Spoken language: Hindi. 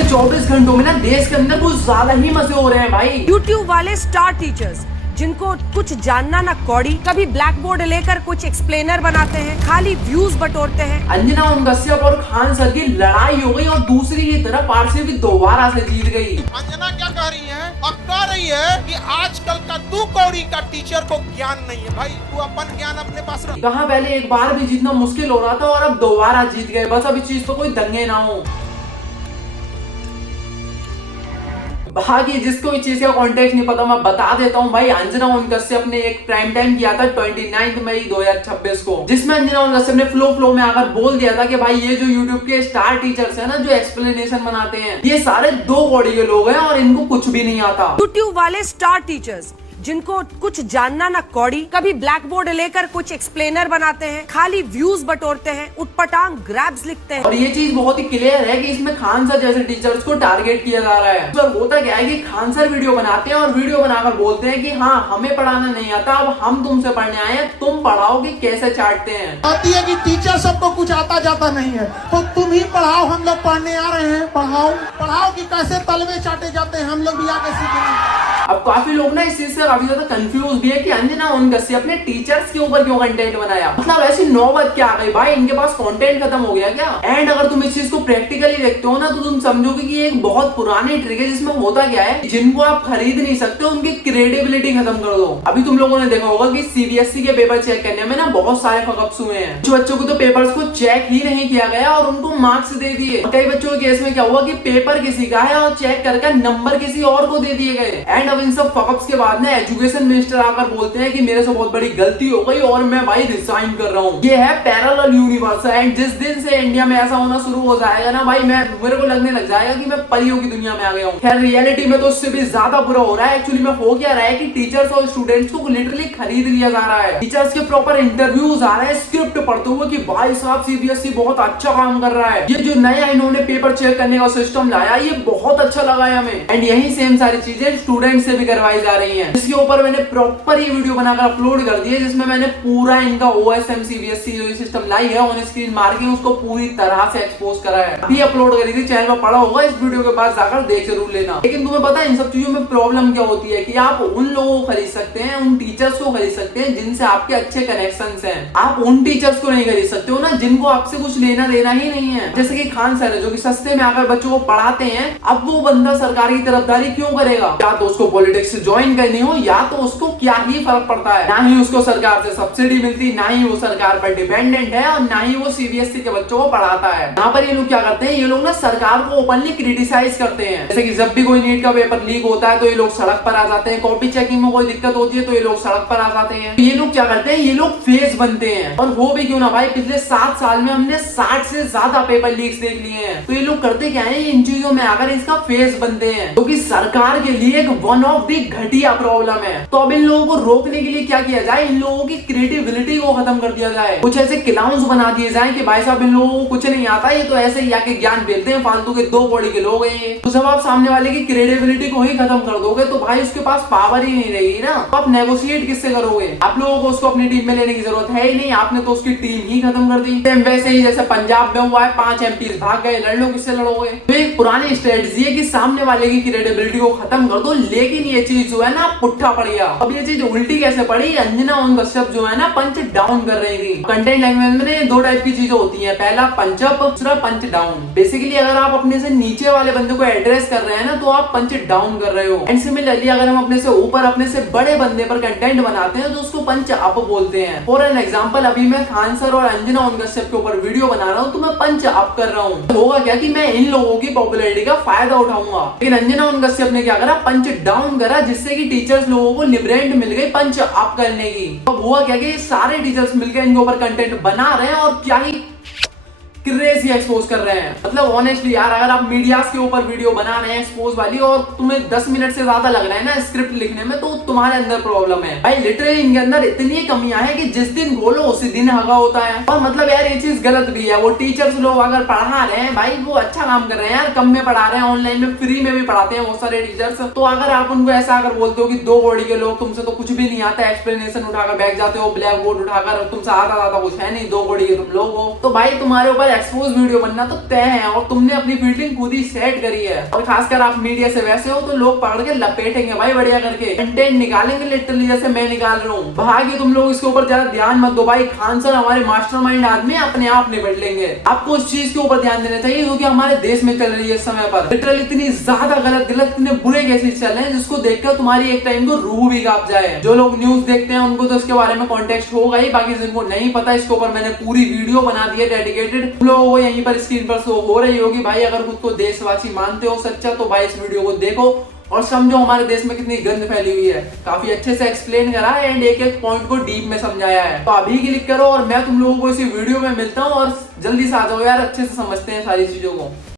पिछले 24 घंटों में ना देश के अंदर कुछ ज्यादा ही मजे हो रहे हैं भाई। यूट्यूब वाले स्टार टीचर्स जिनको कुछ जानना ना कौड़ी, कभी ब्लैक बोर्ड लेकर कुछ एक्सप्लेनर बनाते हैं, खाली व्यूज बटोरते हैं। अंजना ओम कश्यप और खान सर की लड़ाई हो गई और दूसरी की तरफ आरसीबी दोबारा से जीत गई। अंजना क्या कह रही है? अब कह रही है कि आजकल का तू कौड़ी का टीचर को ज्ञान नहीं है। भाई तू अपन ज्ञान अपने पास रख। कहाँ पहले एक बार भी जीतना मुश्किल हो रहा था और अब दोबारा जीत गए। बस अब इस चीज पर कोई दंगे ना हो। बाकी जिसको इस चीज का कॉन्टेक्स्ट नहीं पता मैं बता देता हूँ भाई। अंजना ओम कश्यप ने एक प्राइम टाइम किया था 29 मई 2026 को, जिसमें अंजना ओम कश्यप ने फ्लो में आकर बोल दिया था कि भाई ये जो यूट्यूब के स्टार टीचर्स हैं ना, जो एक्सप्लेनेशन बनाते हैं, ये सारे दो बॉडी के लोग हैं और इनको कुछ भी नहीं आता। यूट्यूब वाले स्टार टीचर्स जिनको कुछ जानना ना कौड़ी, कभी ब्लैक बोर्ड लेकर कुछ एक्सप्लेनर बनाते हैं, खाली व्यूज बटोरते हैं, उटपटांग ग्रैब्स लिखते हैं। और ये चीज बहुत ही क्लियर है कि इसमें खान सर जैसे टीचर्स को टारगेट किया जा रहा है। सर होता क्या है कि खान सर वीडियो बनाते हैं और वीडियो बनाकर बोलते हैं कि हाँ हमें पढ़ाना नहीं आता, अब हम तुमसे पढ़ने आए हैं, तुम पढ़ाओ कि कैसे चाटते हैं। आती है कि टीचर सबको कुछ आता जाता नहीं है, तो तुम ही पढ़ाओ, हम लोग पढ़ने आ रहे हैं, पढ़ाओ कि कैसे तलवे चाटे जाते हैं, हम लोग भी आके सीखेंगे। अब काफी लोग ना इस चीज से काफी ज्यादा कंफ्यूज भी है कि अंजना ओम कश्यप ने टीचर्स के ऊपर क्यों कंटेंट बनाया। मतलब ऐसी नौबत क्या आ गई भाई, इनके पास कंटेंट खत्म हो गया क्या? एंड अगर तुम इस चीज को प्रैक्टिकली देखते हो ना, तो तुम समझोगे कि एक बहुत पुरानी ट्रिक है जिसमें होता क्या है, जिनको आप खरीद नहीं सकते उनकी क्रेडिबिलिटी खत्म कर दो। अभी तुम लोगों ने देखा होगा कि सीबीएसई के पेपर चेक करने में ना बहुत सारे फकअप्स हुए हैं। कुछ बच्चों को तो पेपर्स को चेक ही नहीं किया गया और उनको मार्क्स दे दिए। कई बच्चों के केस में क्या हुआ कि पेपर किसी का है और चेक करके नंबर किसी और को दे दिए गए। एंड अब इन सब फकअप्स के बाद ना एजुकेशन मिनिस्टर आकर बोलते हैं कि मेरे से बहुत बड़ी गलती हो गई और मैं भाई रिजाइन कर रहा हूँ। ये है पैरेलल यूनिवर्स एंड जिस दिन से इंडिया में ऐसा होना शुरू हो जाएगा ना भाई, मेरे को लगने लग जाएगा कि मैं परियों की दुनिया में आ गया हूँ। खैर रियलिटी में तो उससे भी ज्यादा बुरा हो रहा है। एक्चुअली में हो क्या रहा है कि टीचर्स और स्टूडेंट्स को लिटरली खरीद लिया जा रहा है। टीचर्स के प्रॉपर इंटरव्यूज आ रहे हैं स्क्रिप्ट पढ़ते हुए कि भाई साहब सीबीएसई बहुत अच्छा काम कर रहा है, ये जो नया इन्होंने पेपर चेक करने का सिस्टम लाया ये बहुत अच्छा लगा है हमें। एंड यही सेम सारी चीजें स्टूडेंट से भी करवाई जा रही है, जिसके ऊपर मैंने प्रॉपर ये वीडियो बनाकर अपलोड कर दी है, जिसमें मैंने पूरा इनका ओएसएम सीबीएसई जो सिस्टम लाई है ऑन स्क्रीन मार के उसको पूरी तरह से एक्सपोज करा है। अभी अपलोड करी थी, चैनल पर पड़ा होगा, इस वीडियो के बाद जाकर देख जरूर लेना। लेकिन तुम्हें पता है इन सब चीजों में प्रॉब्लम क्या होती है कि आप उन लोगों को खरीद सकते हैं, उन टीचर्स को खरीद सकते हैं जिनसे आपके अच्छे कनेक्शंस हैं। आप उन टीचर्स को नहीं खरीद सकते हो ना जिनको आपसे कुछ लेना देना ही नहीं है। जैसे कि खान सर है जो कि सस्ते में आकर बच्चों को पढ़ाते हैं। अब वो बंदा सरकार की तरफदारी क्यों करेगा? या तो उसको पॉलिटिक्स से ज्वाइन करनी हो या तो उसको क्या ही फर्क पड़ता है। ना ही उसको सरकार से सब्सिडी मिलती, ना ही वो सरकार पर डिपेंडेंट है और ना ही वो सीबीएसई के बच्चों को पढ़ाता है। यहाँ पर ये लोग क्या करते हैं, ये लोग ना सरकार को ओपनली क्रिटिसाइज करते हैं। जैसे कि जब भी कोई नीट का पेपर लीक होता है तो ये लोग सड़क पर आ जाते हैं, कॉपी चेकिंग में कोई दिक्कत होती है तो ये लोग सड़क पर आ जाते हैं। ये लोग क्या करते हैं, ये लोग फेस बनते हैं। और वो भी क्यों ना भाई, पिछले 7 साल में हमने 60 से ज्यादा पेपर लीक्स देख लिए हैं। तो ये लोग करते क्या है, इन चीजों में आकर इसका फेस बनते हैं, क्योंकि सरकार के लिए एक वन ऑफ द घटिया प्रॉब्लम है। तो अब इन लोगों को रोकने के लिए क्या किया जाए, इन लोगों की क्रिएटिविलिटी को खत्म कर दिया जाए। कुछ ऐसे क्लाउन्स बना दिए जाए कि भाई साहब इन लोगों को कुछ नहीं आता, ये तो ऐसे ही आके ज्ञान बेचते हैं, फालतू के दो बॉडी के लोग हैं। तो जब आप सामने वाले की क्रिएटिविलिटी को ही खत्म कर दोगे तो भाई उसके पास पावर ही नहीं रहेगी ना। तो आप नेगोशिएट किससे करोगे? आप लोगों को उसको अपनी टीम में लेने की जरूरत है ही नहीं, आपने तो उसकी टीम ही खत्म कर दी। वैसे ही जैसे पंजाब में हुआ है, 5 एमपी भाग गए, लड़ लो, किससे लड़ोगे? तो एक पुरानी स्ट्रेटजी है कि सामने वाले की क्रिएटिविलिटी को खत्म कर दो, लेकिन ये चीज जो है ना पुट्ठा पड़ गया। अब ये चीज उल्टी कैसे पड़ी, अंजना ओम कश्यप जो है ना पंच डाउन कर रही थी। कंटेंट लैंग्वेज में 2 टाइप की चीजें होती हैं, पहला पंच अप, दूसरा पंच डाउन। बेसिकली अगर आप अपने से नीचे वाले बंदे को एड्रेस कर रहे हैं ना तो आप पंच डाउन कर रहे हो। एंड सिमिलरली अगर हम अपने से ऊपर, अपने से बड़े बंदे पर कंटेंट बनाते हैं तो उसको पंच अप बोलते हैं। फॉर एन एग्जांपल अभी मैं खान सर और अंजना ओम कश्यप के ऊपर वीडियो बना रहा हूँ तो मैं पंच अप कर रहा हूँ। होगा क्या कि मैं इन लोगों की पॉपुलैरिटी का फायदा उठाऊंगा। लेकिन अंजना ओम कश्यप ने क्या करा, पंच डाउन करा, जिससे कि टीचर्स लोगों को लिबरेंट मिल गई पंच अप करने की। अब हुआ क्या कि सारे टीचर्स मिलकर इनके ऊपर कंटेंट बना रहे हैं और क्या ही क्रेजी एक्सपोज कर रहे हैं। मतलब ऑनेस्टली यार, अगर आप मीडियाज के ऊपर वीडियो बना रहे हैं एक्सपोज वाली और तुम्हें 10 मिनट से ज्यादा लग रहा है ना स्क्रिप्ट लिखने में, तो तुम्हारे अंदर प्रॉब्लम है भाई। लिटरली इनके अंदर इतनी कमियां हैं कि जिस दिन बोलो उसी दिन हगा होता है। और मतलब यार ये चीज गलत भी है। वो टीचर्स लोग अगर पढ़ा रहे हैं भाई, वो अच्छा काम कर रहे हैं यार, कम में पढ़ा रहे हैं, ऑनलाइन में फ्री में भी पढ़ाते हैं बहुत सारे टीचर्स। तो अगर आप उनको ऐसा अगर बोलते हो कि 2 बॉडी के लोग, तुमसे तो कुछ भी नहीं आता, एक्सप्लेनेशन उठाकर बैठ जाते हो, ब्लैक बोर्ड उठाकर, तुमसे आता कुछ है नहीं, 2 बॉडी के तुम लोग हो, तो भाई तुम्हारे ऊपर एक्सपोज वीडियो बनना तो तय है और तुमने अपनी फील्डिंग खुद ही सेट करी है। और खासकर आप मीडिया से वैसे हो तो लोग पकड़ के लपेटेंगे भाई बढ़िया करके, कंटेंट निकालेंगे लिटरली जैसे मैं निकाल रहा हूँ। भाग्य तुम लोग इसके ऊपर ज्यादा ध्यान मत दो भाई, खान सर हमारे मास्टरमाइंड आदमी अपने आप निपट लेंगे। आपको उस चीज के ऊपर ध्यान देना चाहिए जो कि हमारे देश में चल रही है इस समय पर। लिटरली इतनी ज्यादा गलत इतने बुरे केसेस चल रहे हैं जिसको देखकर तुम्हारी एक टाइम को रूह भी कांप जाए। जो लोग न्यूज देखते हैं उनको तो इसके बारे में कॉन्टेक्स्ट होगा ही, बाकी जिनको नहीं पता इसके ऊपर मैंने पूरी वीडियो बना दी है डेडिकेटेड, तुम लोगों को यहीं पर स्क्रीन पर शो हो रही होगी। भाई अगर खुद को देशवासी मानते हो सच्चा तो भाई इस वीडियो को देखो और समझो हमारे देश में कितनी गंद फैली हुई है। काफी अच्छे से एक्सप्लेन करा है एंड एक एक पॉइंट को डीप में समझाया है। तो अभी क्लिक करो और मैं तुम लोगों को इसी वीडियो में मिलता हूँ और जल्दी से आ जाओ यार, अच्छे से समझते हैं सारी चीजों को।